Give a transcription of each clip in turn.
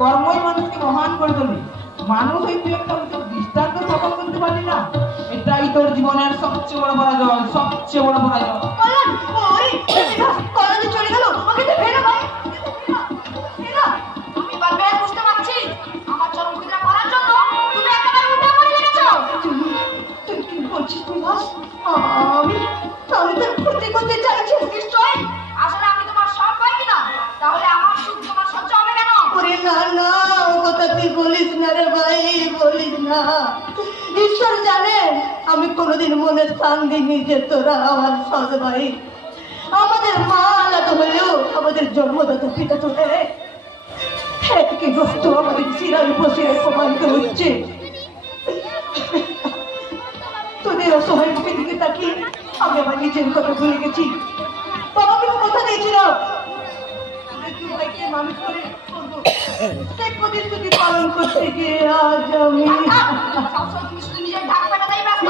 কর্মই মানুষকে মহান করে তোলে। মানুষ হয়ে তুই একটা দৃষ্টান্ত স্থাপন করতে পারলি না, এটাই তোর জীবনের সবচেয়ে বড় পরাজয়, সবচেয়ে বড় পরাজয়। কলেজে চলে গেল, ওকে তো ফেরো ভাই, আমি পারবে বুঝতে পারছি আমার চরম পূজা করার জন্য তুমি একেবারে উঠে পড়ে লেগেছো। তুই কি বলছিস বিভাস? আমি আমি তোর ক্ষতি করতে চাইছি নিশ্চয়। আসলে আমি তোমার সব পাই কিনা, তাহলে আমার সুখ তোমার সহ্য হবে কেন? ওরে না না, ও কথা তুই বলিস না রে ভাই, বলিস না। ঈশ্বর জানে আমি কোনোদিন মনে স্থান দিইনি যে তোরা আমার সৎ ভাই। আমাদের মা আলাদা হলেও আমাদের জন্মদাতা পিতা তো একই রক্ত আমাদের শিরায় বসে প্রমাণিত হচ্ছে। তোদের অসহায় মুখের দিকে তাকিয়ে আমি আমার নিজের কথা ভুলে গেছি। বাবাকে কথা দিয়েছিলাম মানুষ করে সেই প্রতিশ্রুতি পালন করতে গিয়ে আজ আমি নিজের ঢাক পেটাতেই ব্যস্ত।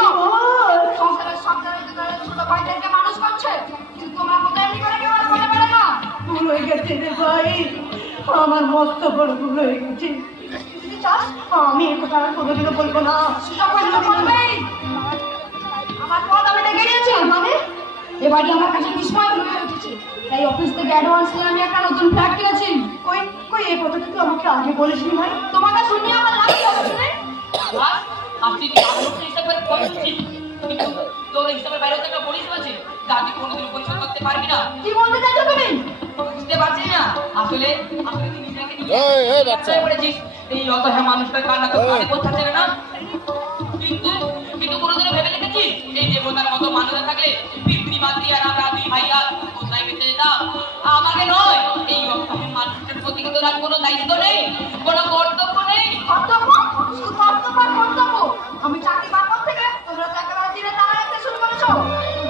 সংসারের সব জায়গায় ছোট ভাইদেরকে মানুষ করছে, কিন্তু তোমার মতো এমনি করে কেউ আর বলে পারে না। ভুল হয়ে গেছে রে ভাই, আমার মস্ত বড় ভুল হয়ে গেছে। আমি এ কথা আর কোনোদিনও বলবো না। আমার পথ আমি দেখে নিয়েছি, মানে এবারে আমার কাছে বিস্ময় হয়ে উঠেছে। তাই অফিস থেকে অ্যাডভান্স নিয়ে আমি একটা নতুন ফ্ল্যাট কিনেছি। কই কই এই কথা তুই আমাকে আগে বলিসনি ভাই? তোমাকে শুনিয়ে আমার লাগছে শুনে। আপনি কি আলোক হিসাবে বলছেন, কিন্তু তোর হিসাবের বাইরে একটা পরিষেবা আছে যা তুই কোনোদিন পরিশোধ করতে পারবি না। কি বলতে চাইছো তুমি? বুঝতে পারছি না আসলে আসলে তুই নিজেকে এই বাচ্চা বলেছিস এই অসহায় মানুষটার কান্না তো কানে পৌঁছাচ্ছে না। কিন্তু কিন্তু কোনোদিনও ভেবে দেখেছিস এই দেবতার মতো মানুষ থাকলে পিতৃমাতৃ আর আমরা দুই ভাইয়া কোথায় বেঁচে যেতাম? আমাকে নয়, এই অসহায় মানুষের প্রতি কিন্তু আর কোনো দায়িত্ব নেই, কোনো কর্তব্য নেই। কর্তব্য? শুধু কর্তব্য আর কর্তব্য। আমি চাকরি পাবো থেকে তোমরা চাকরি দিনে তারা রাখতে শুরু করেছো।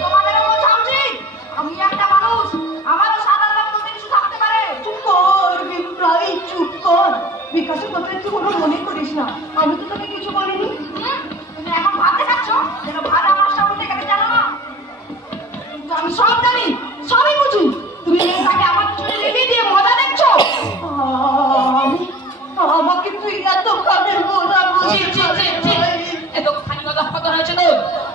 তোমাদেরও বোঝা উচিত আমি একটা মানুষ, আমারও সাধারণ মতো কিছু থাকতে পারে। চুপ কর বিপ্লবী, চুপ কর। বিকাশের কথা একটু কোনো মনে করিস না, আমি তো তোকে কিছু বলিনি। তুমি এখন ভাবতে চাচ্ছ যেন ভাত আমার সামনে থেকে জানো না, কিন্তু আমি সব জানি, সবই বুঝি। তুমি মেয়েটাকে আমার পিছনে লেলিয়ে দিয়ে মজা দেখছো। আমাকে তুই এত কাজের বোঝা বুঝিয়েছিস। এত খানি কথা হয়েছে তো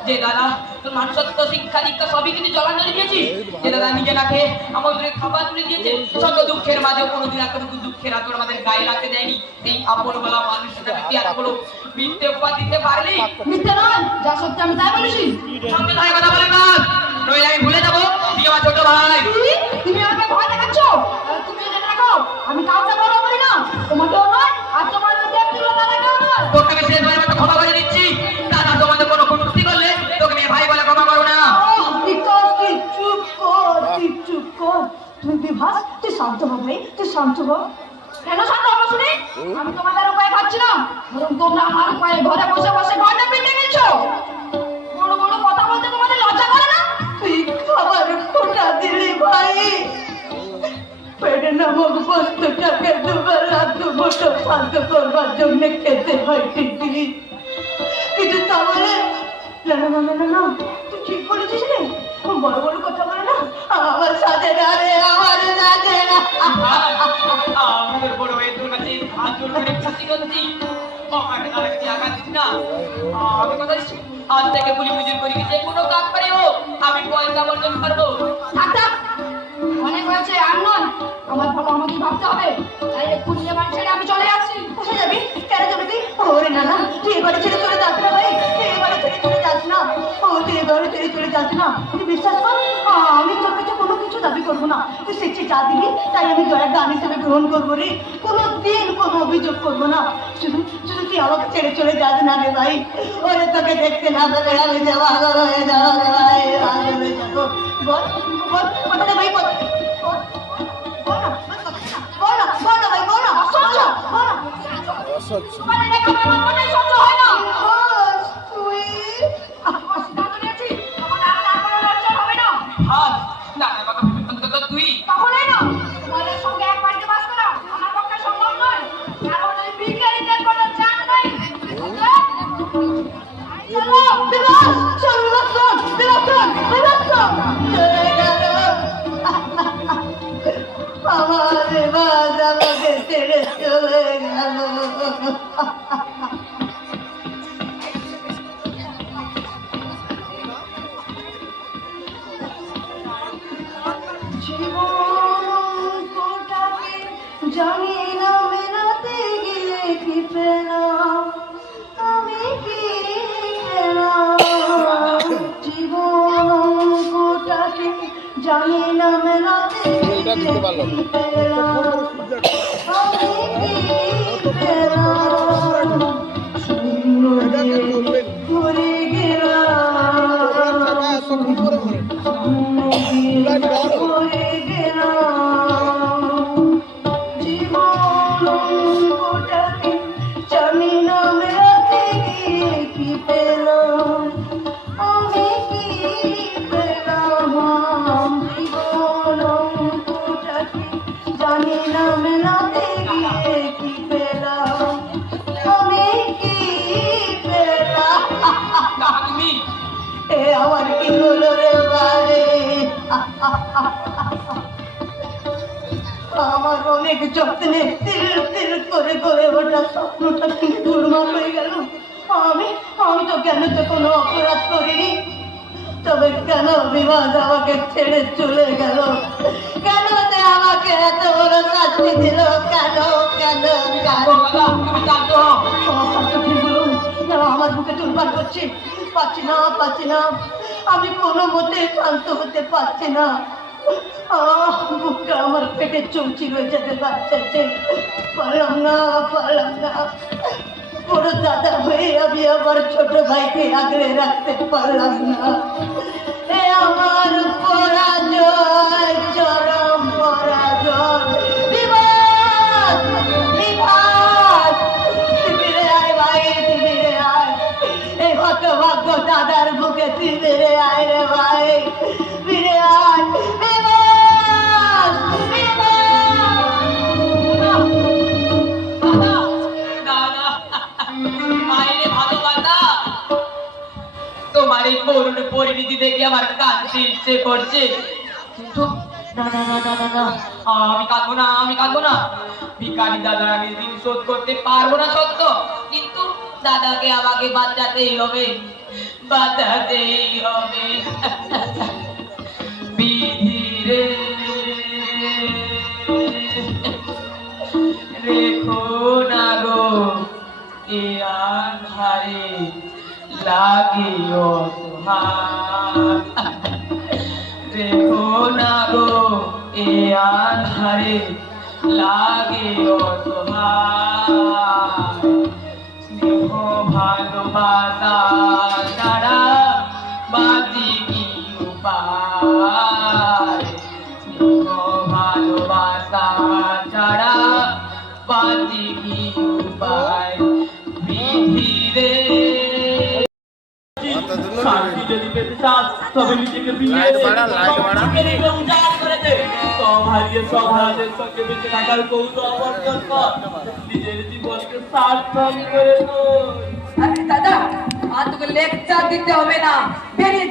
যে দাদা তোর মানুষত্ব শিক্ষা দীক্ষা সবই কিন্তু জলাঞ্জলি দিয়েছিস। যে দাদা নিজে না খেয়ে আমাদের খাবার তুলে দিয়েছে, শত দুঃখের মাঝেও কোনোদিন এতটুকু দুঃখের আতর আমাদের গায়ে রাখতে দেয়নি। এই আপন বলা মানুষটাকে তুই এতগুলো মিথ্যে উপহার দিতে পারলি? মিথ্যে নয়, যা সত্যি আমি তাই বলেছি। সঙ্গে তাই কথা বলে না, নইলে আমি ভুলে যাবো তুই আমার ছোট ভাই। তুমি আমাকে ভয় দেখাচ্ছ? তুমি জেনে রাখো আমি কাউকে বড় করি না, তোমাকেও নয় আর তোমার দাদাকেও নয়। তোকে আমি শেষবারের মতো ক্ষমা করে দিচ্ছি। দাদা তোমাদের কোনো কটূক্তি করলে তোকে আমি ভাই বলে ক্ষমা করবো না। বিকজ তুই চুপ কর, তুই চুপ কর। তুই বিভাস, তুই শান্ত হ ভাই, তুই শান্ত হ। কেন শান্ত হবো শুনি? আমি তোমাদের উপায় খাচ্ছি না, বরং তোমরা আমার উপায়ে ঘরে বসে বসে ঘরটা পিটে নিচ্ছো। বড় বড় কথা বলতে তোমাদের লজ্জা করে না? তুই খাবার খোটা দিলি ভাই, পেটে নামক বস্তুটাকে দুবেলা দুমুঠো শান্ত করবার জন্য খেতে হয় ঠিকই, কিন্তু তাহলে না না না না না, তুই ঠিক বলেছিস রে। বড় বড় কথা বলে না, আমার সাথে না রে, আমার সাথে না। আমাদের বড় হয়ে তোর কাছে হাত জোর করে খুশি করছি, আমাকে আরেকটি আঘাত দিস না। আমি কথা দিচ্ছি আজ থেকে পুলি পুজোর করি যে কোনো কাজ পারি হোক আমি পয়সা অর্জন করবো। অনেক হয়েছে আর নয়, আমার ভালো আমাকে ভাবতে হবে। তাই এক্ষুনি এ বাড়ি ছেড়ে আমি চলে যাচ্ছি। কোথায় যাবি? কেন যাবি তুই? ওরে না না, তুই এ বাড়ি ছেড়ে চলে যাস না ভাই, তুই এ বাড়ি ছেড়ে চলে যাস না। ও তুই এ বাড়ি ছেড়ে চলে যাস না, তুই বিশ্বাস কর আমি তোর কাছে কোনো কিছু দাবি করবো না। তুই শিখছি যা দিবি তাই আমি জয়ের গান হিসেবে গ্রহণ করবো রে, কোনো দিন কোনো অভিযোগ করবো না। শুধু শুধু তুই আমাকে ছেড়ে চলে যাস না রে ভাই, ওরে তোকে দেখতে না পেলে আমি যাবো হয়ে যাবো রে ভাই, হয়ে যাবো। বল বল কথাটা ভাই, বল বল না, বল না, বল না ভাই, বল না, অসহ্য, বল না। মানে দেখো আমার মনে সহ্য হয় না। তুই আমার সিদ্ধান্ত নিয়েছি, আমার আর তারপরে লজ্জা হবে না। হাত না কথা তুই কখনোই না, তোমাদের সঙ্গে এক বাড়িতে বাস করা আমার পক্ষে সম্ভব নয়, কারণ ওই বিজ্ঞানীদের কোনো চান নাই। চলো বিবাহ, চল বিবাহ, বিবাহ, বিবাহ চলে গেল আমার বাজ আমাকে ছেড়ে চলে গেল। জীবনটাকে জানি না মেলাতে গিয়ে কি পেলাম, আমি কি পেলাম? জীবনটাকে জানি না মেলাতে গিয়ে কি পেলাম, আমি কি পেলাম? শূন্য দিয়ে ঘুরে গেলাম, শূন্য দিয়ে ঘুরে গেলাম। জীবনটাকে জানি না মেলাতে গিয়ে কি পেলাম, আমি কি পেলাম? জীবনটাকে জানি না মেলাতে গিয়ে কি পেলাম, আমি কি পেলাম? কাকা তুমি এ আমার কি হলো রে বারে? আমার অনেক যত্নে তিল তিল করে গড়ে ওঠা স্বপ্নটা কিন্তু দুর্মাল হয়ে গেল। আমি আমি তো কেন তো কোনো অপরাধ করিনি, তবে কেন বিবাদ আমাকে ছেড়ে চলে গেল? কেন তে আমাকে এত বড় শাস্তি দিল? কেন কেন কেন? কাকা তুমি শান্ত হও। আমার বুকে তুলপার করছে, পাচ্ছি না পাচ্ছি না, আমি কোনো মতে শান্ত হতে পারছি না। বুকটা আমার পেটে চৌচি হয়ে যেতে পারছে, পারলাম না পারলাম না। বড় দাদা হয়ে আমি আমার ছোট ভাইকে আগলে রাখতে পারলাম না। এ আমার পরাজয়, চরম পরাজয়। বিবাদ বিবাদ, ফিরে আয় ভাই ফিরে আয়, এই হতভাগ্য দাদার বুকে ফিরে আয় রে ভাই, ফিরে আয়। বিবাদ দাদা মায়ের ভালোবাসা তোমার এই করুণ পরিণতি দেখে আমার কাঁদতে ইচ্ছে করছে, কিন্তু না না না না না না, আমি কাঁদবো না আমি কাঁদবো না। ভিখারি দাদার আমি ঋণ শোধ করতে পারবো না সত্য, কিন্তু দাদাকে আমাকে বাঁচাতেই হবে, বাঁচাতেই হবে। বিধি রে রেখো না গো এ আধারে লাগে অসহায়, রেখো না গো এ আধারে লাগে অসহায়। স্নেহ ভালোবাসা ছাড়া বাঁচি কি উপায়, স্নেহ ভালোবাসা ছাড়া বাঁচি কি উপায়। বিধি রে শান্তি যদি পেতে চাস তবে নিজেকে বিলিয়ে দে, নিজেকে উজাড় করে দে, সব হারিয়ে সব হারাদের সঙ্গে বেঁচে থাকার কৌশল অবর্জন কর, নিজের জীবনকে সার্থক করে তোল। আরে দাদা, আর তোকে লেকচার দিতে হবে না, বেরিয়ে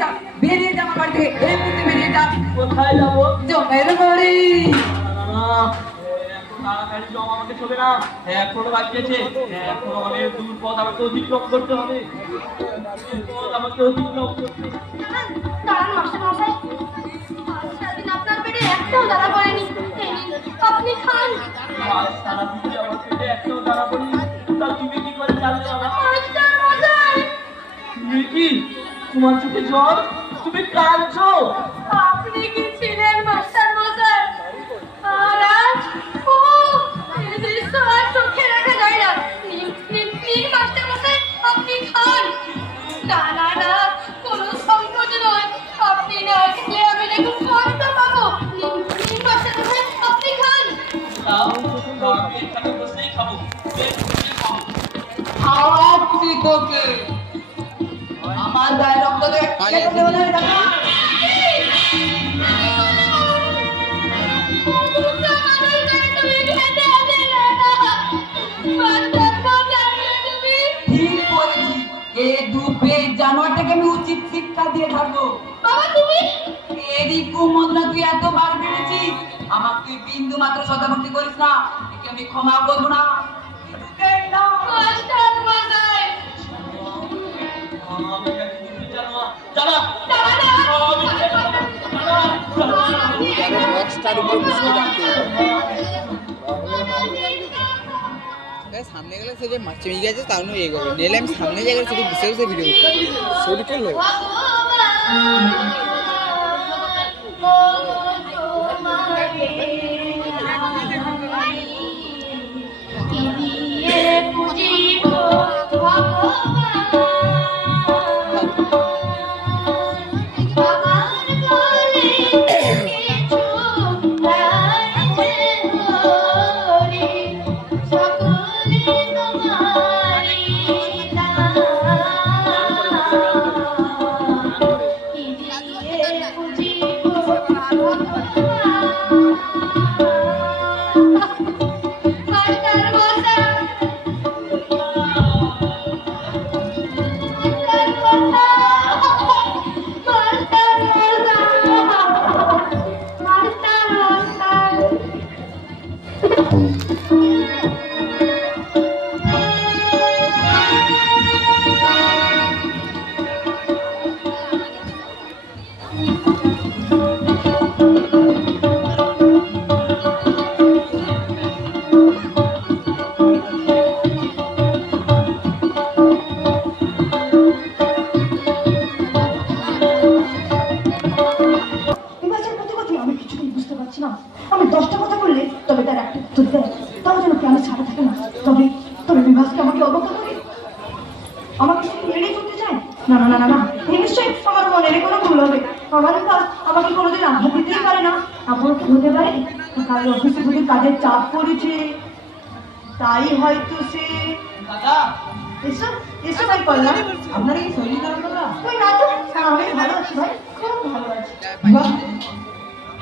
যা আমার বাড়ি থেকে, এই মুহূর্তে বেরিয়ে যা। কোথায় যাবো? জমের বাড়ি। তাড়াতাড়ি জম আমাকে চলে না, এখনো বাকি আছে, এখনো অনেক দূর পথ আমাকে অতিক্রম করতে হবে, পথ আমাকে অতিক্রম করতে। দাঁড়ান মাস্টার মশাই, আজ সারাদিন আপনার পেটে একটাও দাঁড়া পড়েনি, এই নিন, আপনি খান। আজ সারা দিনে আমার পেটে একটাও দাঁড়া পড়ি, তা তুমি কি করে জানলে বাবা? মাস্টার মশাই, তুমি কি, তোমার চোখে জল, তুমি কাঁদছো? আপনি কি ছিলেন মাস্টার মশাই? আর আজ ও এই দৃশ্য আর চোখে রাখা যায় না। নিন নিন নিন মাস্টার মশাই, আপনি খান। না না না, কোনো সংকোচ নয়, আপনি না খেলে আমি দেখুন কষ্ট পাবো। নিন নিন মাস্টার মশাই, আপনি খান। আমি এখানে বসেই খাবো, বেশ বসে খাবো। খাওয়াচ্ছি তোকে, আমার গায়ে রক্ত দিয়ে খেতে হলে দাদা। ঠিক বলেছি, এ দুপে জানোয়ারটাকে আমি উচিত শিক্ষা দিয়ে থাকবো। বাবা তুমি এরই কুমন্ত্রণা তুই এতবার বেড়েছিস, আমাকে তুই বিন্দু মাত্র শতাভক্তি করিস না, একে আমি ক্ষমা করবো না। কিছুতেই না। মাস্টার মশাই আমি এটাকে কিছু জানো না। জানো? দাদা আমি জানো না। যাদের বক্সটার উপর বসে রাখতে সামনে গেলে সে যে মাছ চলে গেছে তার নয় এগোবে নেলে আমি সামনে জায়গায় সেটি বসে বসে ভিডিও ছবি করলো আমি কিছুতেই বুঝতে পারছি না। আমি 10টা কথা বললে তবে তার একটা উত্তর দেয়, তাও যেন প্রাণে ছাড়া থাকে না। তবে তবে বিভাসকে আমাকে অবজ্ঞা করে আমাকে এড়িয়ে চলতে চায়। না না না না না, এই নিশ্চয়ই আমার মনের কোনো ভুল হবে। আমার বিভাস আমাকে কোনোদিন আঘাত দিতেই পারে না। আপনার কি হতে পারে কাল অফিসে যদি কাজের চাপ পড়েছে, তাই হয়তো সে দাদা, এসব এসব ভাই করলাম। আপনার কি শরীর খারাপ দাদা? তুই না তো আমি ভালো আছি ভাই, খুব ভালো আছি। বাহ,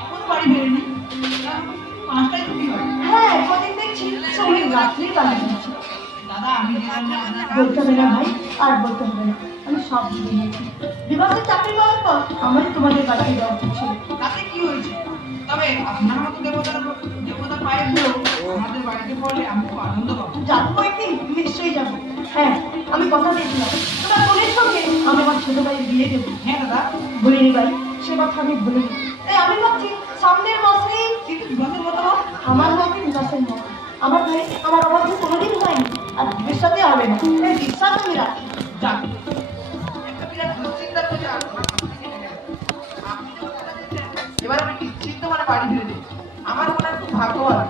এখনো বাড়ি বেরোনি? 5টায় ছুটি হয়। হ্যাঁ, কদিন দেখছি সঙ্গে রাত্রেই বাড়ি যাচ্ছি। দাদা, আমি যেতাম না আপনার বলতে হবে না ভাই, আর বলতে হবে না, আমি সব বুঝে নিয়েছি। বিভাগের চাকরি পাওয়ার পর আমারই তোমাদের বাড়িতে যাওয়া উচিত ছিল। তাতে কি হয়েছে? তবে আপনার মতো দেবতার পায়ে ধরে আমাদের বাড়িতে পড়লে আমি খুব আনন্দ পাবো। যাবো একদিন, নিশ্চয়ই যাবো। হ্যাঁ, আমি কথা দিয়েছিলাম তোমার বোনের সঙ্গে আমি আমার ছোট ভাইয়ের বিয়ে দেবো। হ্যাঁ দাদা, বলিনি ভাই, সে কথা আমি ভুলিনি। তাই আমি ভাবছি সামনের মাসেই কিন্তু বিভাগের মতো না। আমার হবে বিকাশের মত। আমার ভাই আমার অবাধ্য কোনোদিন হয়নি, আর বিবের সাথে হবে না, এই বিশ্বাস আমি রাখি। যাক, একটা বিরাট দুশ্চিন্তার মধ্যে আপনি যখন কথা দিচ্ছেন, এবার আমি নিশ্চিন্ত মানে বাড়ি ফিরে যাই। আমার মনে হয় খুব ভাগ্যবান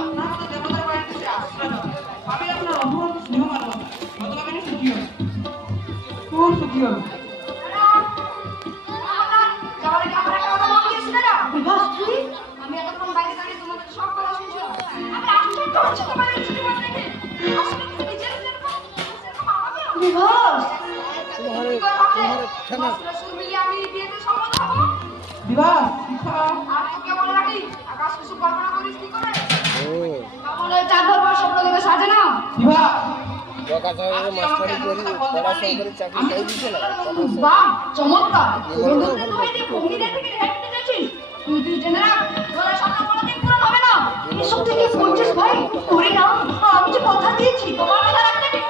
আপনার মতো দেবতার বাড়িতে সে আশ্রয় দেওয়া। আমি আপনার অপূর্ব স্নেহ ভালোবাসা, অথবা আমি সুখী হব, খুব সুখী হব। বিভাস তুই আমি এতক্ষণ বাইরে দাঁড়িয়ে তোমাদের সব কথা শুনছিলাম। আমি আশ্চর্য হচ্ছি তোমার এই ছুটি কথা দেখে। আসলে তুমি নিজের যেরকম আমাকে বিভাস আমি বিয়েতে সম্মত হবো। বিভাস, শিখা, আর তোকে বলে রাখি, আকাশ কিছু কল্পনা করিস কি করে? ও কেমন ওই চাঁদ ধরবার স্বপ্ন দেখে সাজে না? বিভাস, বকা সাহেবের মাস্টারি করি পড়াশোনা করে চাকরি পাই দিছে না বাহ, চমৎকার। বন্ধুত্বের ভয় দিয়ে ভগ্নীদের থেকে রেহাই পেতে চাইছিস? তুই জেনে রাখ, তোর এই স্বপ্ন কোনোদিন পূরণ হবে না। এসব থেকে বলছিস ভাই? করি না, আমি যে কথা দিয়েছি তোমার কথা রাখতে নেই।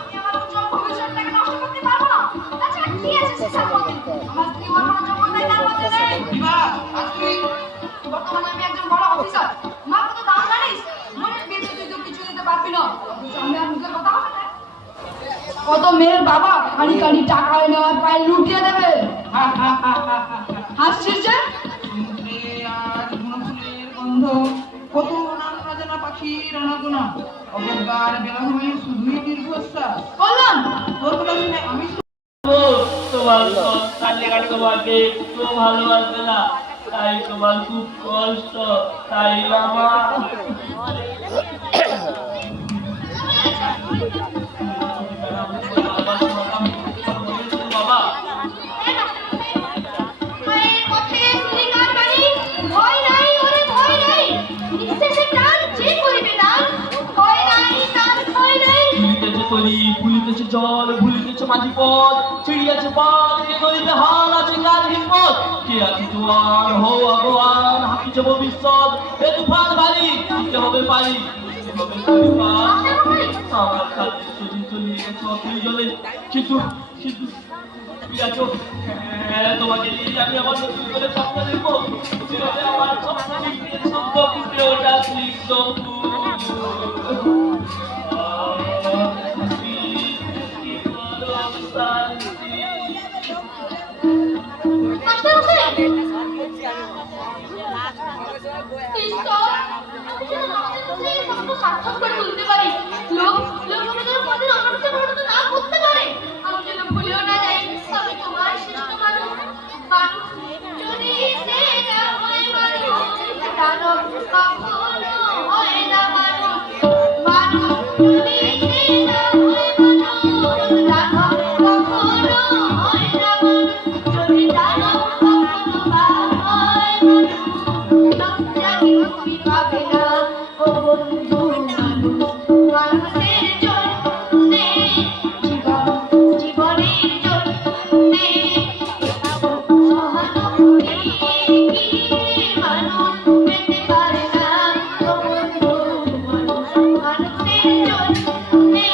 আমি আমার উজ্জ্বল ভবিষ্যৎটাকে নষ্ট করতে পারবো না। তাছাড়া কি আছে শিক্ষার মধ্যে? আমার স্ত্রী হওয়ার কোনো যোগ্যতাই তার মধ্যে নেই। বিভাস, আজ তুই বর্তমানে আমি একজন বড় অফিসার। আমার কত দাম জানিস? মনের বিয়েতে তুই তো কিছু দিতে পারবি না। আমি আর মুখের কথা হবে না। কত মেয়ের বাবা কানি কানি টাকা এনে আমার পায়ে লুটিয়ে দেবে। হা হা হা হা হা হা। হাসছিস যে? সমুদ্রে আজ বনফুলের গন্ধ, কত নাম না জানা পাখির আনাগোনা, অবজ্ঞার বেলাভূমি শুধুই দীর্ঘশ্বাস। বললাম তোর কথা শুনে আমি তোমার কান্নাকাটি তোমাকে তো ভালোবাসবে না, তাই তোমার খুব কষ্ট, তাই আমার বাবা মায়ের পথে সুলিকার বাণী, ভয় নাই ওরে ভয় নাই, নিঃশেষে প্রাণ যে করিবে না, ভয় নাই তার ভয় নাই। ভুলিতেছে তরি, ভুলিতেছে জল, ভুলিতেছে মাঝি পথ ছিড়িয়েছে পথ কে গরিবে হাল আছে কার হিম্মত কে আছে জোয়ান হো আগুয়ান হাকিছে ভবিষ্যৎ এ তুফান ভারী দিতে হবে পারি আমার কাছে চলি চলি গেছে অতুল জলে কিন্তু কিন্তু তুমি আছো তোমাকে নিয়ে আমি আবার নতুন করে স্বপ্ন দেখবো যেভাবে আমার স্বপ্ন দেখতে শব্দ ফুটে ওঠা স্নিগ্ধ সার্থক করে তুলতে পারি লোক লোক আমাদের আমাদের অনার্থে ঘটনা না করতে পারে আমি যেন ভুলেও না যাই আমি তোমার শ্রেষ্ঠ মানুষ মানুষ যদি সে না হয় মানুষ দানব কখনো হয় না মানুষ মানুষ যদি সে না হয় মানুষ দানব কখনো হয় না মানুষ যদি দানব কখনো বা হয় মানুষ জানি তুমি পাবে না ও বন্ধু মানুষের জন্যে জীবনের জন্যে সহানুভূতি মানুষ পেতে পারে না ও বন্ধু মানুষের জন্যে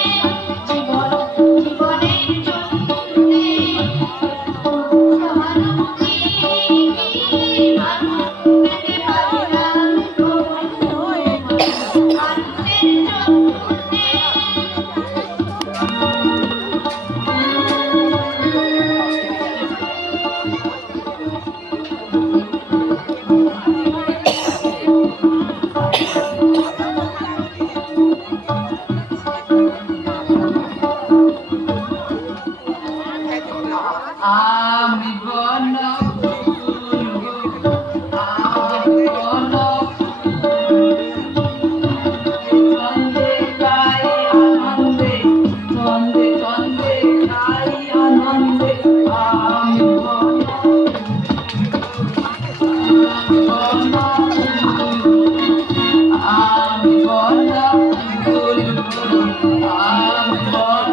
জীবনের জন্যে সহানুভূতি মানুষ পেতে পারে না ও বন্ধু মানুষের জন্যে আমি বন আমি বন চন্দে গাই আনন্দে চন্দে চন্দে গাই আনন্দে আমি বন আমি বন আমি বন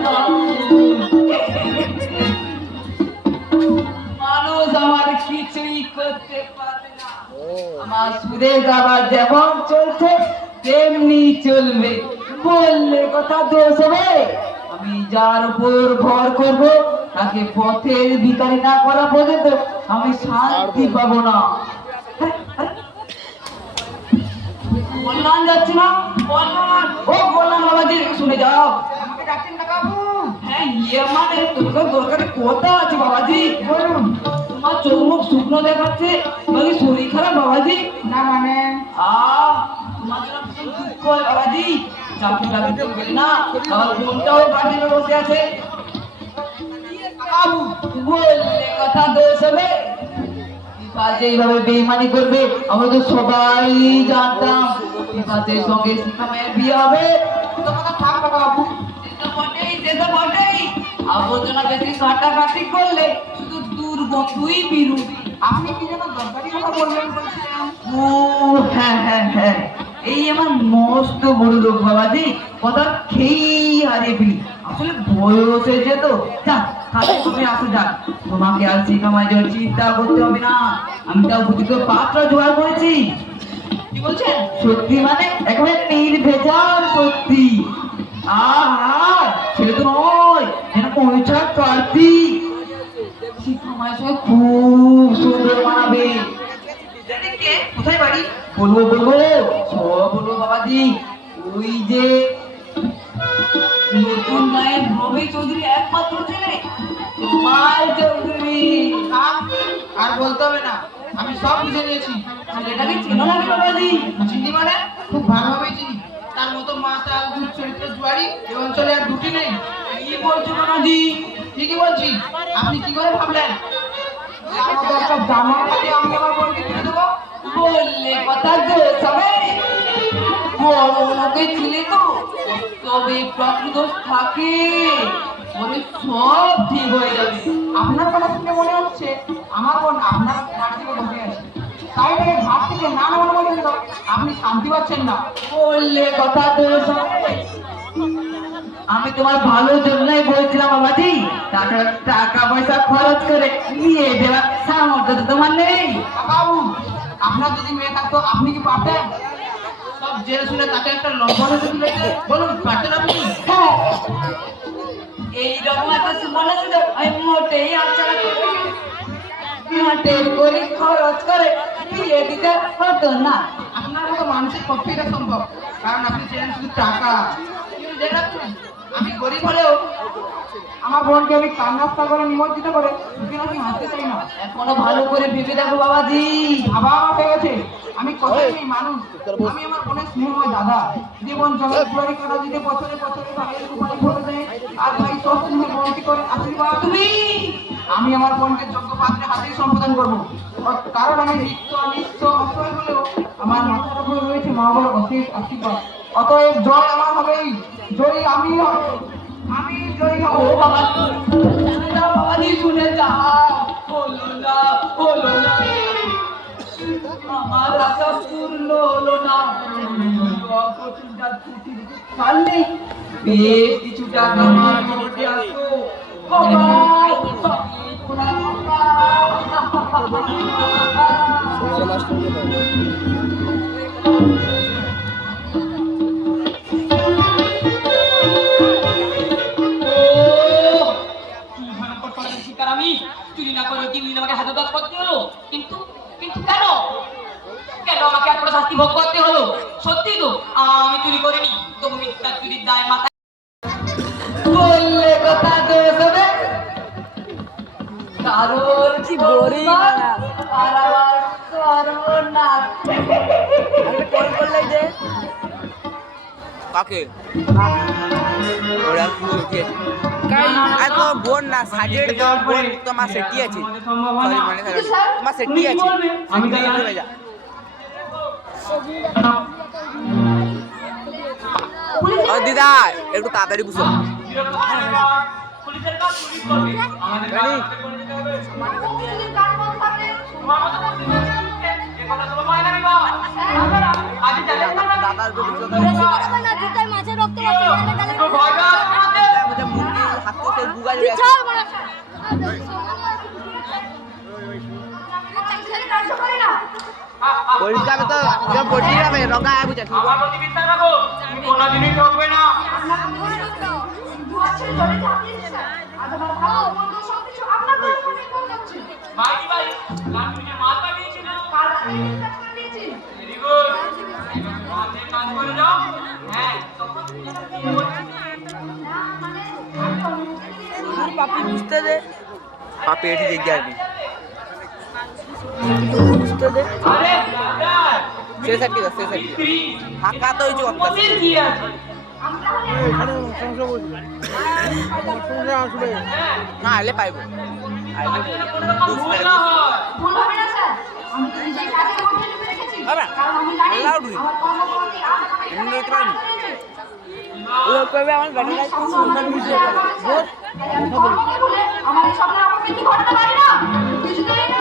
মানুষ আমার কিছুই করতে পারে না আমার সুরে গাওয়া যেমন চলছে তেমনি চলবে বললে কথা দোষ হবে আমি যার উপর ভর করব তাকে পথের ভিখারি না করা পর্যন্ত আমি শান্তি পাবো না বললাম যাচ্ছি না বললাম ও বললাম বাবাজি শুনে যাও আমাকে ডাকছেন না বাবু হ্যাঁ ইয়ে মানে তোমার দরকারি কথা আছে বাবাজি বলুন তোমার চোখ মুখ শুকনো দেখাচ্ছে বাকি শরীর খারাপ বাবাজি না মানে তোমার জন্য ভীষণ দুঃখ হয় বাবাজি চাকরি বাকরি করবেন না আমার বোনটাও বাড়িতে বসে আছে বাবু বললে কথা দোষ হবে কাজে এইভাবে বেইমানি করবে আমরা তো সবাই জানতাম কাজের সঙ্গে শিখা মায়ের বিয়ে হবে তো কথা থাক বাবু সে তো বটেই আবর্জনা বেশি ঘাটাঘাটি করলে শুধু দুর্গন্ধই বিরূপী আপনি কি যেন দরকারি কথা বলবেন বলছিলেন ও হ্যাঁ হ্যাঁ হ্যাঁ এই আমার মস্ত বড় লোক বাবাজি কথা খেয়েই হারিয়ে ফেলি আসলে বয়স হয়েছে তো যাক তাহলে তুমি আসো যাক তোমাকে আর শিখামায় যাওয়ার চিন্তা করতে হবে না আমি তাও বুঝতে পাত্র জোগাড় করেছি কি বলছেন সত্যি মানে একেবারে নির্ভেজাল সত্যি আহা ছেলে তো নয় যেন পয়সা কার্তিক শিখামায়ের সঙ্গে খুব সুন্দর মানাবে কে কোথায় বাড়ি বলবো বলবো সব বলবো বাবাজি ওই যে নতুন গায়ের রবি চৌধুরী একমাত্র ছেলে তোমার চৌধুরী আর বলতে হবে না আমি সব বুঝে নিয়েছি ছেলেটাকে চেনো নাকি বাবাজি চিনি মানে খুব ভালোভাবেই চিনি তার মতো মাতাল দুঃচরিত্র জুয়ারি এই অঞ্চলে আর দুটি নেই কি বলছো বাবাজি ঠিকই বলছি আপনি কি করে ভাবলেন আমার মতো একটা জামা হাতে আমি আমার বোনকে তুলে দেবো বললে কথা দোষ হবে বড় লোকে ছিলে তো তবে একটু দোষ থাকে বলে সব ঠিক হয়ে যাবে আপনার কথা শুনে মনে হচ্ছে আমার বোন আপনার ঘাট থেকে বসে আছে তাই থেকে ঘাট থেকে না নামানো পর্যন্ত আপনি শান্তি পাচ্ছেন না বললে কথা দোষ হবে আমি তোমার ভালোর জন্যই বলছিলাম বাবাজি, টাকা টাকা পয়সা খরচ করে নিয়ে দেওয়ার সামর্থ্য তো তোমার নেই। বাবু, আপনার যদি মেয়ে থাকতো আপনি কি পারতেন? সব জেনে শুনে তাকে একটা লম্বা দিলে বলুন, পারতেন আপনি? হ্যাঁ, এইরকম একটা সুবর্ণ সুযোগ আমি মোটেই আলোচনা করি মোটে করে খরচ করে বিয়ে দিতে হতো না। আপনার মতো মানুষের পক্ষে এটা সম্ভব, কারণ আপনি চেনেন শুধু টাকা। কিন্তু জেনে রাখুন, আমি গরিব হলেও আমার বোনকে আমি কান্নাস্তা করে নিমজ্জিত করে সুখে আমি হাসতে চাই না। এখনো ভালো করে ভেবে দেখো বাবাজি। বাবা মা হয়ে গেছে, আমি কথাই নেই মানুষ। আমি আমার বোনের স্নেহময় দাদা। জীবন জলের ফুলারি কাটা দিতে বছরে বছরে ভাইয়ের কুপারি ভরে দেয়, আর ভাই সব স্নেহে বন্টি করে আশীর্বাদ। তুমি আমি আমার বোনকে যোগ্য পাত্রে হাতেই সম্বোধন করবো, কারণ আমি নিত্য নিত্য অসহায় হলেও আমার মাথার উপরে রয়েছে মা বাবার অশেষ আশীর্বাদ। অতএব জয় আমার হবেই, জয়ী আমি হব, আমি জয়ী হব। ও বাবা, শুনে যাও বাবাজি, শুনে যাও। হলো না, হলো না, আমার আশা পূর্ণ হলো না। অপ্রতিজ্ঞা ত্রুটি ছাড় নেই, বেশ কিছু টাকা আমার মধ্যে আসো। শিকার আমি চুরি না করে 3 দিন আমাকে হাতে দাঁত করতে হলো, কিন্তু কিন্তু কেন কেন আমাকে এত বড় শাস্তি ভোগ করতে হলো? সত্যি তো আমি চুরি করিনি, তবু মিথ্যা চুরির দায় মাথায় বললে কথা দোষ হবে, কারোর কি বড়ি আর আমার সর্বনাশ। কল করলে যে কাকে ওরা কি আর তো বোন না সাজের তোর বোন তোমার সেটি আছে। সরি মানে তোমার সেটি আছে, আমি চলে যা। ও দিদা একটু তাড়াতাড়ি বুঝো। পুলিশের কাজ পুলিশ করবে, আমাদের কাজ আমাদের করে দিতে হবে। তোমার মতো করতে হবে। এ কথা তো হয় না রে বাবা। আজ জানেন না দাদার দুটো না জুতার মাঝে রক্ত আছে এখানে গেলে তো ভয় পাওয়া তোমাদের। মুঝে মুন্ডি হাতে से गुगल में ছাড় মারা পরিষ্কার তো জব বডি রে রগা আ বুঝা আমার প্রতি বিশ্বাস রাখো, তুমি কোনোদিনই ঠকবে না। ভাই ভাই লাঠি মাল পাঠিয়েছিল, ভেরি গুড। মাঠে কাজ করে যাও। হ্যাঁ পাপি বুঝতে দে, পাপি এটি জায়গা আবি বুঝতে দে। আরে দাদা সে সাইড কি সে সাইড ফাঁকা তো হইছে কথা মতির কি আছে? না আইলে পাইবো আইলে কোনো রকম ভুল না হয়। ভুল হবে না স্যার, আমি তো নিজেই কাজে কমপ্লিট করে রেখেছি, হবে। কারণ আমি জানি Allowed me. আমার কর্মকর্তা আমাকে এমনি হতে কাজ পারেনি। করেছে। ও কবে আমার ব্যাটারি লাইট সুন্দর ভিডিও স্যার, তাই আমি কর্মকে বলে আমার এই স্বপ্নের অপবৃদ্ধি ঘটাতে পারি না, কিছুতেই না।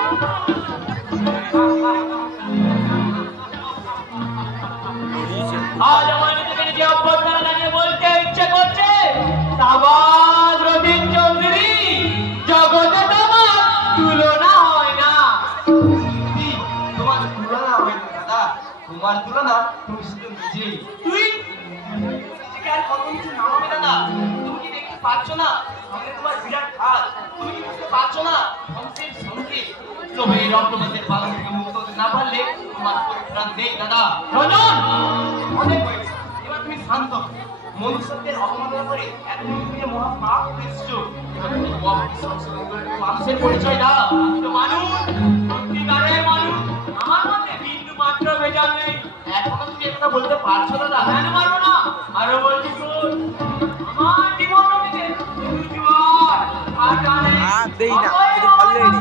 আজ আমার নিজেকে নিজে অভ্যর্থনা জানিয়ে বলতে ইচ্ছে করছে, সাবাস রবীন চৌধুরী, জগতে তোমার তুলনা হয় না। তোমার তুলনা হয় না দাদা, তোমার তুলনা তুমি শুধু নিজেই। তুই নিজেকে আর কত কিছু নামাবে দাদা, তুমি কি দেখতে পাচ্ছ না সামনে তোমার বিরাট হাত? তুমি কি বুঝতে পারছো না ধ্বংসের সঙ্গে তবে এই রক্তপাতের বাধা থেকে মুক্ত হতে না পারলে তোমার পরিত্রাণ নেই দাদা। রঞ্জন, অনেক হয়েছে, এবার তুমি শান্ত হও। মনুষ্যত্বের অবমাননা করে এতদিন তুমি যে মহা পাপ করেছো, এবার তুমি মহাপাপী সংশোধন করে তুমি মানুষের পরিচয় দাও। আমি তো মানুষ, সত্যিকারের মানুষ, আমার মধ্যে বিন্দু মাত্র ভেজাল নেই। এখনো তুমি একথা বলতে পারছো দাদা? কেন পারবো না? আরো বলছি শোন, আমার জীবন রয়েছে শুধু জোয়ার আর জানে আর দেই না, শুধু ভালোই নেই।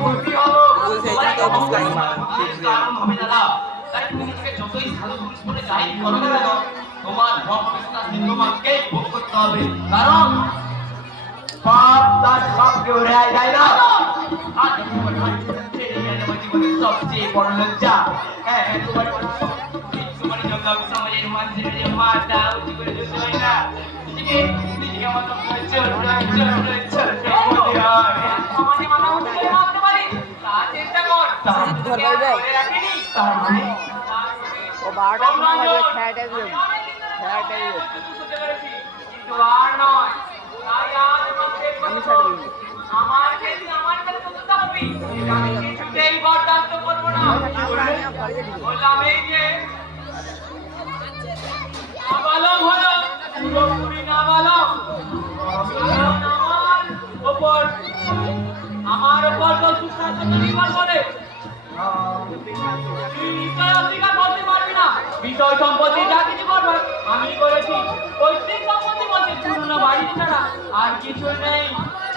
বলছে এই জন্য তো বুঝলাম না। তোমার তোমাকেই ভোগ করতে হবে, কারণ পাপ তার পাপকে রেহাই দেয় না। আর তোমার জীবনের সবচেয়ে বড় লজ্জা, হ্যাঁ তোমার সব সমাজের মানুষের যে মাথা উঁচু করে দিতে হয় না, নিজেকে আমার তো ছোট মনে হয়। সমাজে মাথা উঁচু করে ভাবতে পারি, তা চেষ্টা কর। ঘর পাইবে? রাখিনি, তার মানে ও 12টার সময় বাজবে, খেয়াটাই দিও, খেয়াটাই দিও। কিন্তু আর নয়, তাই আজ আমাকে আমি ছাড় দিই। আমার ক্ষেত্রে আমার কাছে সত্যতা হবে, আমি কিছুতেই বরদাস্ত করবো না। বললাম এই যে নাবালক হলো, পুরোপুরি নাবালক, আমার ওপর তো সুশাসন নির্ভর করে। তুই নিশ্চয় অস্বীকার করতে পারবি না, বিষয় সম্পত্তি যা কিছু করবার আমি করেছি। পৈতৃক সম্পত্তি বলতে পুরনো বাড়ি ছাড়া আর কিছু নেই।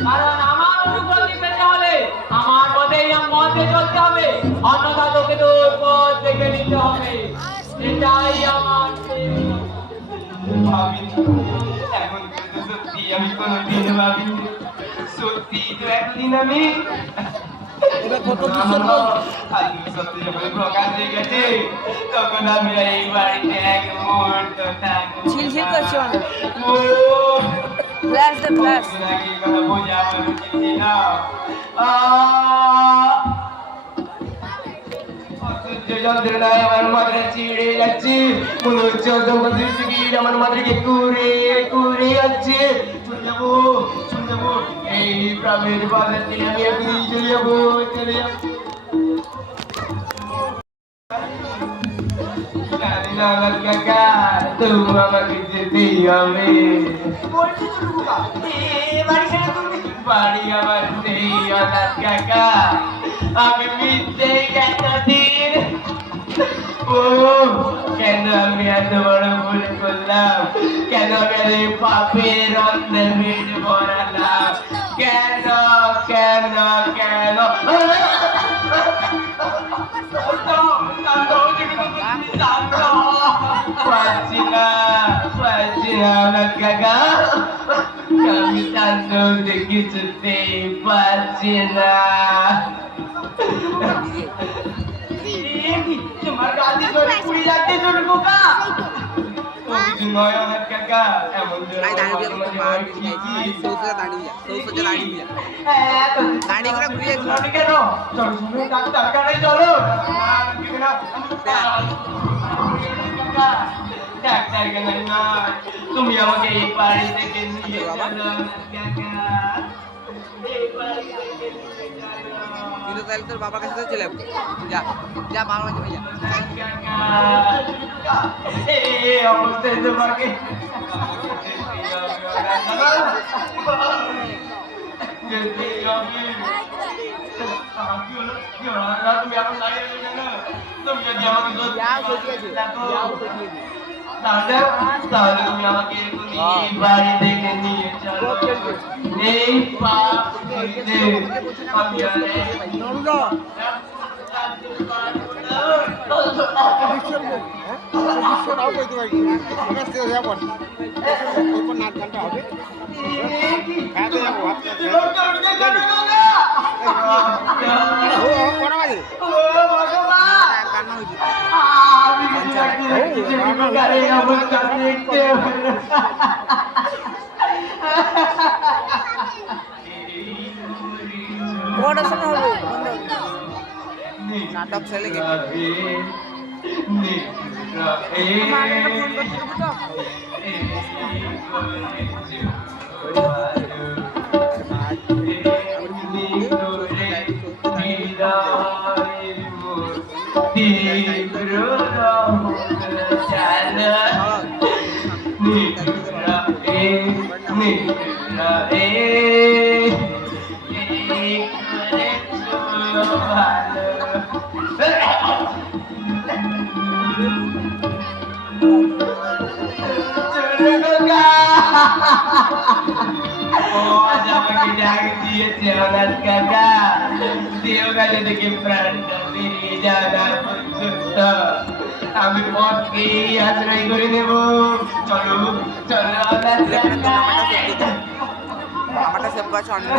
কারণ আমার অনুভূতি পেতে হলে আমার পথেই মধ্যে চলতে হবে, অন্যথা তোকে তোর পথ দেখে নিতে হবে। এটাই আমার ভাবি। এখন তো সত্যি আমি কোনোদিন ভাবিনি, সত্যি তো একদিন আমি সত্যি যখন প্রকাশ হয়ে গেছে তখন আমি এই বাড়িতে এক মুহূর্ত থাকবো। ঝিলঝিল করছে অনেক। ফ্ল্যাশ দে ফ্ল্যাশ। বোঝা আমার উচিত ছিল। যন্ত্রণায় আমার মাথা ছিঁড়ে যাচ্ছে, মনে হচ্ছে আমার মাথাকে কুড়ে কুড়ে যাচ্ছে। চলে যাবো, চলে যাবো, এই প্রামের বাজার থেকে আমি এখনই চলে যাবো, চলে যাবো। কাকা তুমি আমাকে যেতেই হবে। বাড়ি আমার নেই অনাথ কাকা, আমি মিথ্যে কেন দিন। ও কেন আমি এত বড় ভুল করলাম, কেন আমি পাপের অন্ধে পেট ভরালাম, কেন কেন কেন পাচ্ছি না অনাথ কাকা, আমি তাণ্ডব দেখে কিছুতেই পাচ্ছি না। তোমার গাছে জলে পুড়ে যাচ্ছে ছোট খোকা। কিছু নয় অনাথ কাকা, এমন আই দাঁড়িয়ে গেল, মার দিয়েছি, সৌসা দাঁড়িয়ে যা, সৌসা দাঁড়িয়ে যা। দাঁড়িয়ে করে ঘুরিয়ে কেন চলো শুনে ডাক্তারখানায় চলো। ডাক্তারখানায় নয়, তুমি আমাকে এই বাড়ি থেকে নিয়ে চলো অনাথ কাকা, এই বাড়ি থেকে নিয়ে চলো। তুই তো তাহলে তোর বাবার কাছে চলে যাবো, যা যা বাবার কাছে যা। এই অবস্থায় তোমাকে তুমি এখন দাঁড়িয়ে রইলে না, তুমি যদি আমাকে যাও ঠিক আছে, যাও ঠিক আছে। তাহলে তুমি আমাকে এখনই এই বাড়ি থেকে নিয়ে চলো। এই পাপ হইতে আমি আর কান্না হয়েছে। কটার সময় হবে নাটক ছেলে কে আমি পথকে আশ্রয় করে নেব। চলো চলো আমারটা সেভ করছে অন্য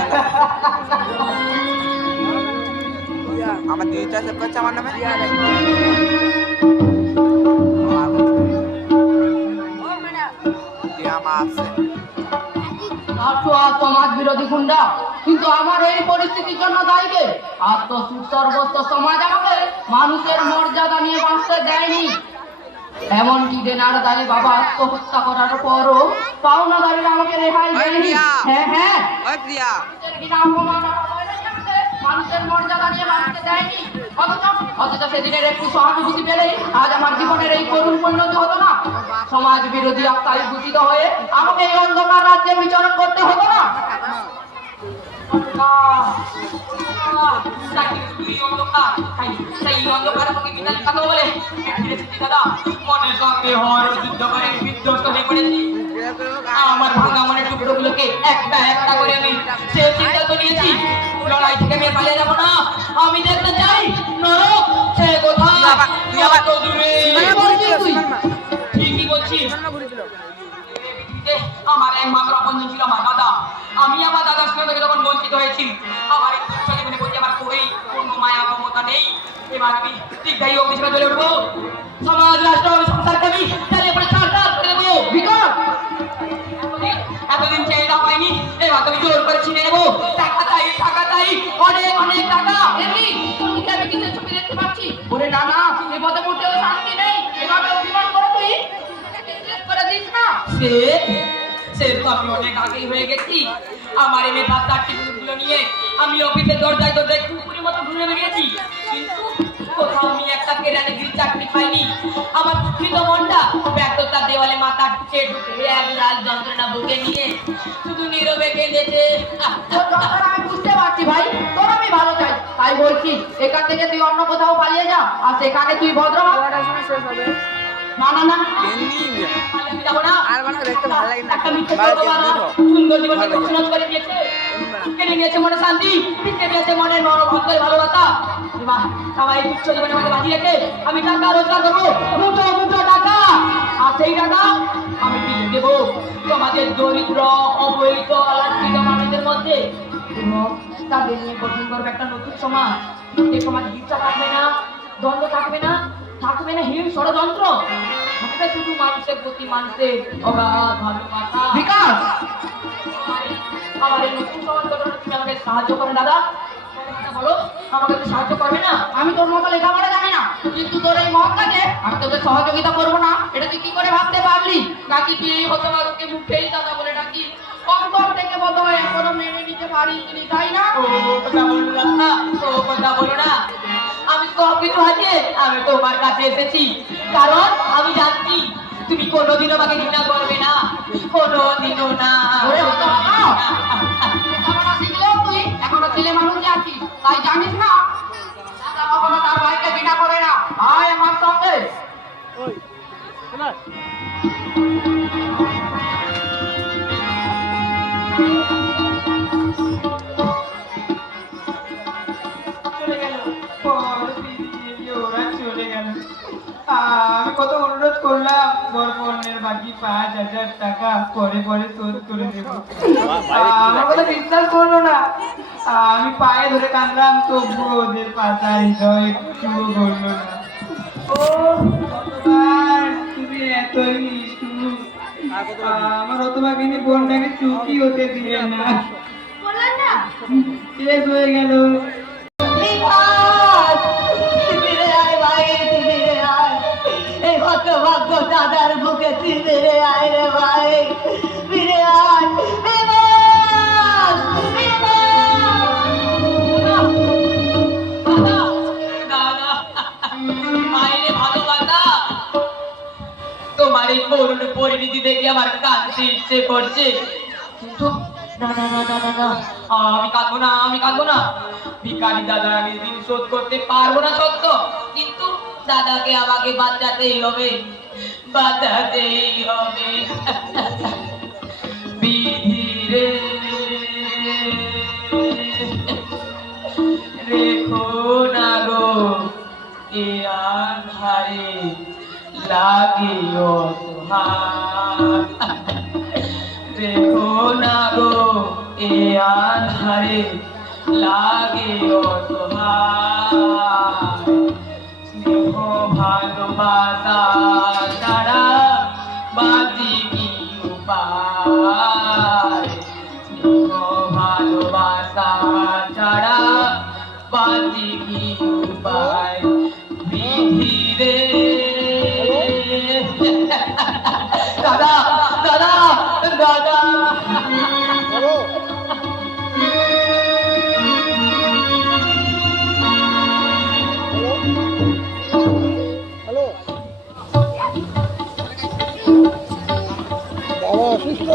আমার দিদিটা সেভ করছে আমার নামে। বিরোধী গুন্ডা, কিন্তু আমার এই পরিস্থিতির জন্য দায়ী কে? আর তো সর্বস্ব সমাজ আমাকে মানুষের মর্যাদা নিয়ে বাঁচতে দেয়নি। এমনকি দেনার দায়ে বাবা আত্মহত্যা করার পরও পাওনাদারেরা আমাকে রেহাই দেয়নি। হ্যাঁ হ্যাঁ, ওই প্রিয়া কিনা অপমান আর অবহেলার সাথে মানুষের মর্যাদা নিয়ে বাঁচতে দেয়নি। অথচ সেদিনের একটু সহানুভূতি পেলে আজ আমার জীবনের এই করুণ পরিণতি হতো না। সমাজ বিরোধী আত্মায় দূষিত হয়ে আমাকে এই অন্ধকার রাজ্যে বিচরণ করতে হতো না। তুই অন্ধকার সেই অন্ধকার আমাকে বিদায় কথা বলে ফিরেছি দাদা, মনের সঙ্গে হওয়ার যুদ্ধ করে বিধ্বস্ত হয়ে পড়েছি। আমার ভাঙা মনের টুকরোগুলোকে একটা একটা করে আমি সে সিদ্ধান্ত নিয়েছি, লড়াই থেকে আমি পালিয়ে যাবো না। আমি দেখতে চাই নরক সে কোথায়, কত দূরে। ঠিকই বলছি, আমার একমাত্র আপনজন ছিল আমার দাদা। আমি আমার দাদার স্নেহ থেকে যখন বঞ্চিত হয়েছি, আমার এই তুচ্ছ জীবনে বলছি আমার কোনো মায়া মমতা নেই। এবার আমি দীর্ঘায়ু অফিসে চলে উঠবো, সমাজ রাষ্ট্র সংসারকে আমি চালিয়ে পড়ে ছাড় করে দেবো। ভিতর এতদিন চেয়ে না পাইনি, এবার তুমি জোর করে ছিনে নেবো। টাকা চাই, অনেক অনেক টাকা। এমনি তোর মুখে আমি কিসের ছবি দেখতে পাচ্ছি? ওরে না না, এ পথে মোটেও শান্তি নেই। এভাবে অভিমান করে তুই করে দিস না। সে তো আমি অনেক আগেই হয়ে গেছি। আমার এমএ তার সার্টিফিকেটগুলো নিয়ে আমি অফিসের দরজায় কুকুরের মতো ঘুরে বেরিয়েছি, কিন্তু কোথাও আমি একটা কেরানিগিরি চাকরি পাইনি। আমার দুঃখিত মনটা ব্যর্থতার দেওয়ালে মাথা ঢুকে এক লাল যন্ত্রণা বুকে নিয়ে শুধু নীরবে কেঁদেছে। তোর যন্ত্রণা আমি বুঝতে পারছি ভাই, তোর আমি ভালো চাই, তাই বলছি এখান থেকে তুই অন্য কোথাও পালিয়ে যা, আর সেখানে তুই ভদ্র হ। না না না, আমি যাবো না। আর মানে দেখতে ভালো লাগে না। একটা মিথ্যে কথা বলা, সুন্দর জীবনটাকে উন্নত করে দিয়েছে, কেড়ে নিয়েছে মনে শান্তি, কেড়ে নিয়েছে মনের মনোভঙ্গের ভালোবাসা। এবার সবাই তুচ্ছ জীবনে আমাকে বাঁচিয়ে রেখে আমি টাকা রোজগার করবো, মুঠো মুঠো টাকা। আর সেই টাকা আমি ফিরে দেবো সমাজের দরিদ্র অবহেলিত অলাঞ্ছিত মানুষদের মধ্যে, এবং তাদের নিয়ে গঠন করবে একটা নতুন সমাজ। যে সমাজ হিংসা থাকবে না, দ্বন্দ্ব থাকবে না, থাকবে না হিংস ষড়যন্ত্র, থাকবে শুধু মানুষের প্রতি মানুষের অগাধ ভালোবাসা। বিকাশ, আমার এই নতুন সমাজ গঠনে তুমি আমাকে সাহায্য করো দাদা, বলো আমাকে একটু সাহায্য করবে না? আমি তোর মতো লেখাপড়া জানি না, কিন্তু তোর এই মত কাজে আমি তোকে সহযোগিতা করবো না, এটা তুই কি করে ভাবতে পারলি? নাকি তুই এই হতভাগ্যকে মুখেই দাদা বলে ডাকি? অন্তর থেকে বোধ হয় এখনো মেনে নিতে পারিনি, তাই না? ও কথা বলো না, ও কথা বলো না। আমি সব কিছু আছে, আমি তোমার কাছে এসেছি কারণ আমি জানছি তুমি কোনোদিনও আমাকে ঘৃণা করবে না, কোনোদিনও না। ওরে হতভাগা, লেখাপড়া শিখলেও তুই এখনো ছেলে মানুষই আছিস, তাই জানিস না দাদা কখনো তার ভাইকে ঘৃণা করে না। আয় আমার সঙ্গে। চলে গেল, ওরা চলে গেল। আমি কত অনুরোধ করলাম, বরপণের বাকি 5,000 টাকা পরে পরে শোধ করে দেব। আমার কথা বিশ্বাস করলো না। আমি পায়ে ধরে কাঁদলাম, তবুও ওদের পাতা হৃদয় একটুও গড়লো না। ও ভগবান, তুমি এতই নিষ্ঠুর। আমার হতভাগিনী বোনটাকে চুপই হতে দিলে না, শেষ হয়ে গেল। ফিরে আয় ভাই, ফিরে আয়, এই হতভাগ্য দাদার বুকে ফিরে আয় রে ভাই, ফিরে আয়। মায়ের ভালোবাসা, তোমার এই করুণ পরিণতি দেখে আমার কাঁদতে ইচ্ছে করছে, কিন্তু না না না না না না, আমি কাঁদবো না, আমি কাঁদবো না। ভিখারি দাদা আমি ঋণ শোধ করতে পারবো না সত্য, কিন্তু দাদাকে আমাকে বাঁচাতেই হবে, বাঁচাতেই হবে। বিধি রে রেখো না গো এ আধারে, লাগে অসহায়। রেখো না গো এ আধারে, লাগে অসহায়। স্নেহ ভালোবাসা ছাড়া বাঁচি কি উপায়? স্নেহ কেন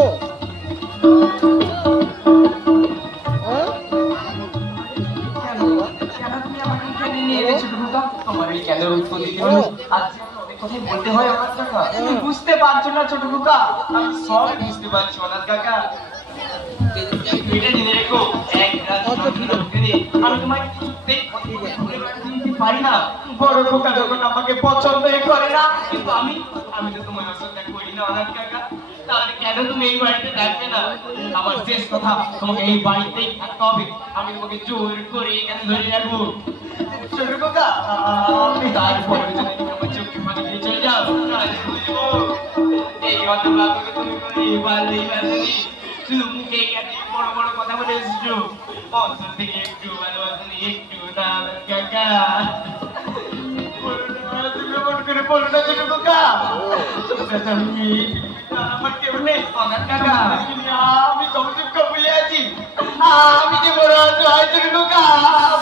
তুমি আমাকে এখানে নিয়ে এলে ছোট খোকা? তোমার এই কেনের উত্তর দিতে হলো। আজকে আমার অনেক কথাই বলতে হয় আমার কাকা। তুমি বুঝতে পারছো না ছোট খোকা, আমি সব বুঝতে পারছি অনাথ কাকা। এটা জেনে রেখো, এক রাত সন্ধ্যা ভেবে আমি তোমায় কিছুতেই ঘুরে বেড়াতে দিতে পারি না। বড় খোকা যখন আমাকে পছন্দই করে না, কিন্তু আমি তো তোমার অসুবিধা করি না অনাথ কাকা। তাহলে কেন তুমি এই বাড়িতে থাকবে না? আমার শেষ কথা, তোমাকে এই বাড়িতেই থাকতে হবে। আমি তোমাকে জোর করে এখানে ধরে রাখবো। ছোট খোকা, আমি তারপরে যদি তুমি আমার চোখে পানি দিয়ে চলে যাও, তাহলে বুঝবো এই হতভাগ্যকে তুমি কোনোই পারলেই পারনি। শুধু মুখে গেছে বড় বড় কথা বলে এসেছো, অন্তর থেকে একটু ভালোবাসনি, একটু না কাকা। তুমি মন করে বলো না ছোট খোকা। আমার কেউ নেই অনাথ কাকা, আমি তোমাকে ভুলে আছি। আমি যে বড় অসহায় ছোট খোকা,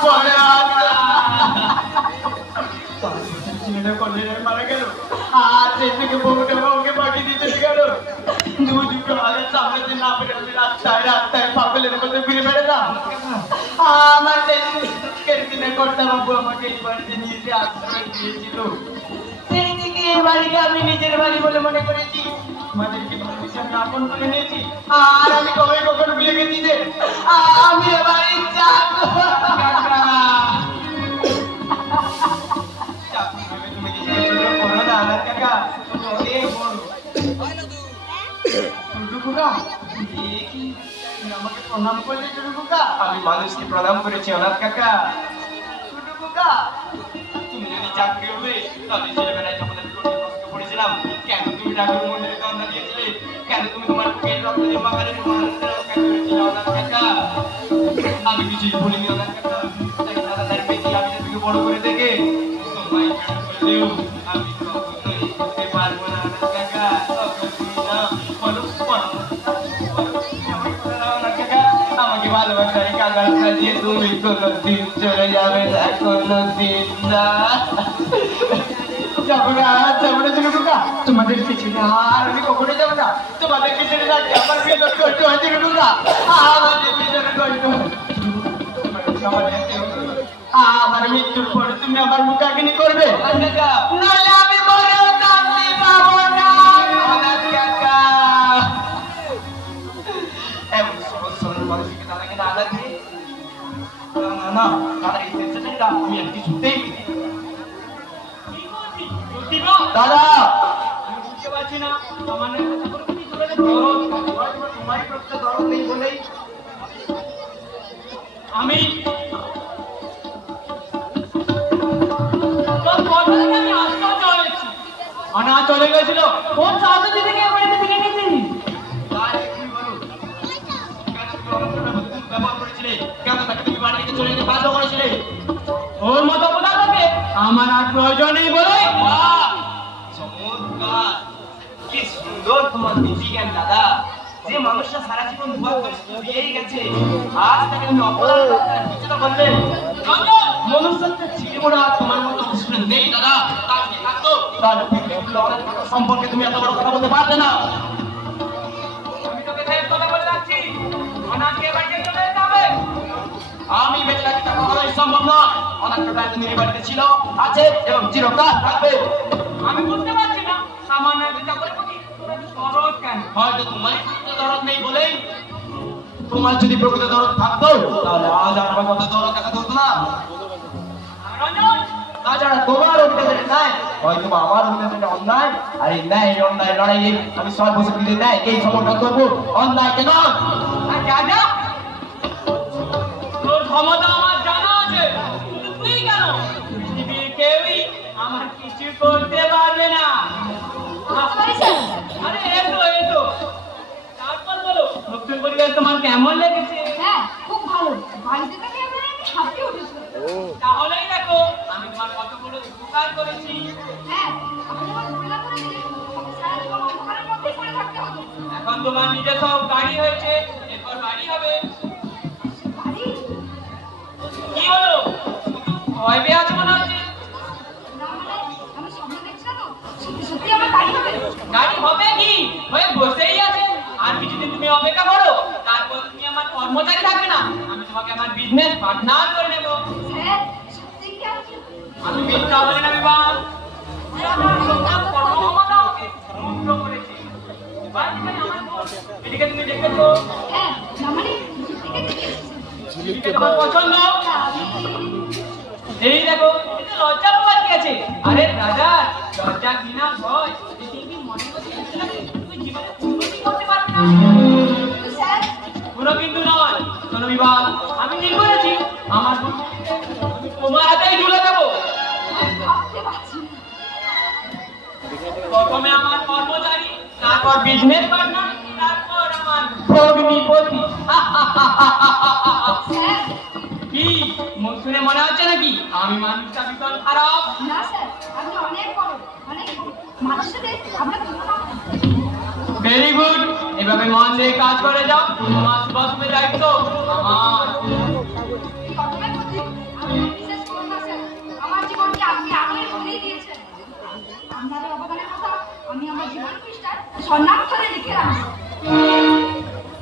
বড় ছেলেটা কলেরায় মারা গেল, আর সেই থেকে বউটা বউকে পাঠিয়ে দিয়ে চলে গেল। দুটো আগে সামলাতে না পেরে আমি রাস্তায় পাগলের মধ্যে ফিরে বেড়ালাম। আমার দিনে কর্তা বাবু আমাকে এই বাড়িতে নিয়ে এসে আশ্রয় দিয়েছিল। সেই থেকে এই বাড়িকে আমি নিজের বাড়ি বলে মনে করেছি। আমাদেরকে ভালোবেসে আমি আপন করে নিয়েছি। আর আমি কবে কখনো বিয়ে গেছি যে আমি এবারে তুমি নিজেকে ছোট করো না আনার কাকা, তুমি অনেক বড়। ছোট খোকা, আমাকে প্রণাম করলে ছোট খোকা? আমি মানুষকে প্রণাম করেছি অনাথ কাকা। ছোট খোকা, তুমি যদি চাকরি হবে তাহলে ছেলেবেলায় যখন আমি কঠিন কষ্ট পড়েছিলাম, কেন তুমি ঠাকুর মন্দিরে দণ্ডা দিয়েছিলে? কেন তুমি তোমার বুকের রক্ত দিয়ে বাঙালির মানুষদের রক্ষা করেছিলে অনাথ কাকা? আমি কিছুই বলিনি অনাথ কাকা। তাই দাদা তার বেশি আমি তুমি বড় করে দেখে তোমায় ছোট করলেও আমি কখনোই করতে পারবো না অনাথ কাকা। আমাকে ভালোবাসায় কাকার কাছে তুমি কোনদিন চলে যাবে না, কোনদিন না। যাবো না ছোট খোকা, তোমাদের পিছনে আর আমি কখনো যাবো না। তোমাদের পিছনে থাকতে আমার ভীষণ কষ্ট হয় ছোট খোকা, আমাদের ভীষণ কষ্ট হয়। আমার মৃত্যুর পরে তুমি আমার মুখাগ্নি করবে, নাহলে আমি মরেও শান্তি পাবো না অনাথ কাকা। এমন সরল মানুষকে দাদাকে না লাগিয়ে না দাদা এই সেন্সেশনটা আমি আর কিছুতেই দাদা আমি বুঝতে পারছি না। আমার তোমারই প্রশ্ন দরদ নেই বলেই আমি চলে গেছিল। কোন সাহায্য দিতে গিয়ে বাড়িতে থেকে নিয়েছি? ওর মতো বোঝাকে আমার আর প্রয়োজন নেই বলে। চমৎকার, কি সুন্দর তোমার নীতি জ্ঞান দাদা। যে মানুষটা সারা জীবন দুবার দিয়েই গেছে, আজ তাকে তুমি অপরাধ কিছু বললে মনুষ্যত্ব ছিল না। তোমার মতো প্রশ্ন নেই দাদা। তার কি থাকতো তার সম্পর্কে তুমি এত বড় কথা বলতে পারবে না। আমি তোকে কথা বলে রাখছি, অনাথকে বাড়িতে চলে যেতে হবে। আমি বেঁচে থাকি তা কখনোই সম্ভব নয়। অনাথ কাকা তুমি বাড়িতে ছিল, আছে এবং চিরকাল থাকবে। আমি বুঝতে পারছি না সামান্য একটা চাকরির প্রতি দরদ কেন? হয়তো তোমারই প্রকৃত দরদ নেই বলেই। তোমার যদি প্রকৃত দরদ থাকতো তাহলে আজ আমার কথা দরদ দেখাতে হতো না। তাছাড়া তোমার অত্যাচারে নাই, হয়তো আমার অত্যাচারে অন্যায়। আর এই ন্যায় অন্যায় লড়াইয়ে আমি সর্বশক্তি ন্যায় এই সমর্থন করবো, অন্যায়কে নয়। তোর ক্ষমতা আমার জানা আছে, কিন্তু তুই কেন? পৃথিবীর কেউই আমার কিছু করতে পারবে না। আরে এসো এসো, তারপর বলো নতুন পরিবেশ তোমার কেমন লেগেছে? হ্যাঁ, খুব ভালো। বাড়িতে থেকে আমি হাঁপিয়ে উঠেছি। তাহলেই দেখো আমি তোমার কত বড় উপকার করেছি। হ্যাঁ, আমি যখন মহিলা করে দিই, সারা জীবন অন্ধকারের মধ্যেই পড়ে থাকতে হতো। এখন তোমার নিজস্ব গাড়ি হয়েছে, এরপর বাড়ি হবে। বাড়ি? কি হলো, ভয় পেয়ে আছো মনে হচ্ছে? না মানে আমি স্বপ্ন দেখছি না তো, সত্যি সত্যি আমার গাড়ি হবে। গাড়ি হবে কি, হয়ে বসেই আছে। আর কি কর্মচারী থাকবে না, আমি তোমাকে আমার বিজনেস পার্টনার করে নেব। স্যার সত্যি কি আপনি আমি মিথ্যা বলি না বিবাহ, সমুদ্র করেছি। এদিকে তুমি দেখেছো হ্যাঁ না মানে এদিকে তোমার পছন্দ? এই দেখো, এতে লজ্জা পাওয়ার কি আছে? আরে দাদা, লজ্জা কি না ভয়, এতে কি মনে করছিস তুই জীবনে উন্নতি করতে পারবি না? কিন্তু স্যার কোনো কিন্তু নয়। শোনো বিবাহ, আমি ঠিক করেছি, আমার তোমার হাতেই তুলে দেবো। ভাবতে পারছি না। প্রথমে আমার কর্মচারী, তারপর বিজনেস পার্টনার, তারপর আমার ভগ্নিপতি। স্যার কি মুখ শুনে মনে হচ্ছে নাকি আমি মানুষটা ভীষণ খারাপ? না স্যার আপনি অনেক বড় অনেক বড়। মানুষের সাথে আপনার তুলনা হয় না। ভেরি গুড, এভাবে মন দিয়ে কাজ করে যাও। তোমার সুবাসের দায়িত্ব আমার। প্রথমে বুঝি আমি বিশেষ করব না স্যার। আমার জীবনকে আপনি আগেই বলেই দিয়েছেন। আপনাদের অবদানের কথা আমি আমার জীবন পৃষ্ঠায় স্বর্ণাক্ষরে লিখে রাখবো।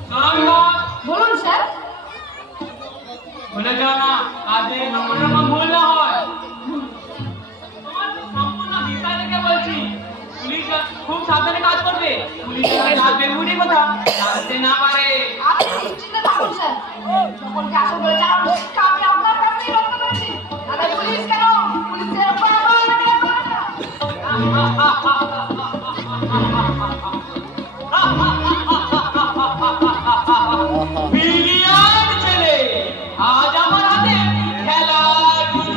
শোনো বিবাহ, বলুন স্যার। ভুলে যাও না, কাজে কোনো ভুল না হয়। তোমার সম্পূর্ণ বিষয় থেকে বলছি, পুলিশ খুব সাবধানে কাজ করবে। পুলিশের হাত বেগুনি কথা জানতে না পারে। আপনি নিশ্চিন্তে থাকুন স্যার। সকলকে আসল বলে জানাবো আমি আপনার কাছেই রক্ষা করেছি। আরে পুলিশ কেন? পুলিশের বাবা আমাকে বিরিয়ান ছেলে, আজ আমার হাতে খেলার গুরু।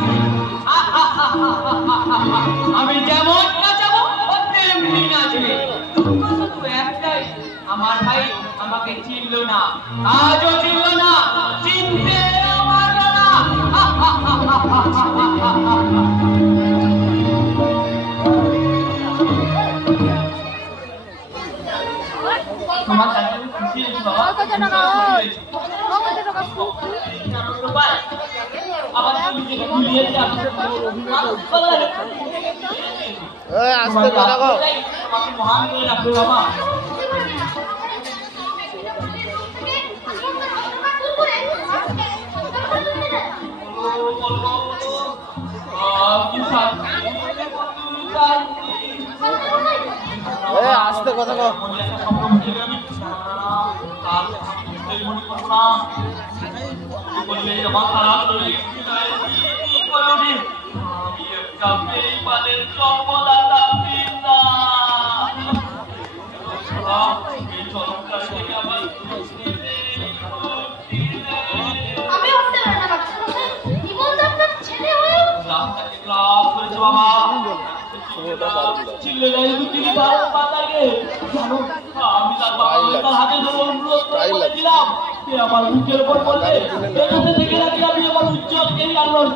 আমি যেমন নাচাবো ও তেমনি নাচবে। দুঃখ শুধু একটাই, আমার ভাই আমাকে চিনল না, আজও চিনল না, চিনতে পারল না। তোমার কাছে আমি খুশি হয়েছি বাবা। কত টাকা হয়? কত টাকা? আবার তুমি যে ভুলিয়ে যাবে আস্তে কথা কও। তোমাকে মহান করে রাখবে বাবা। আস্তে কথা কও। আমি উঠতে পারি না বাচ্চা জীবন তো আপনার ছেলে হয়ে আমি তার হাতে ধরে অনুরোধ করেছিলাম, সে আমার বুকের উপর বললে, আমি আমার উজ্জ্বল এই আলোর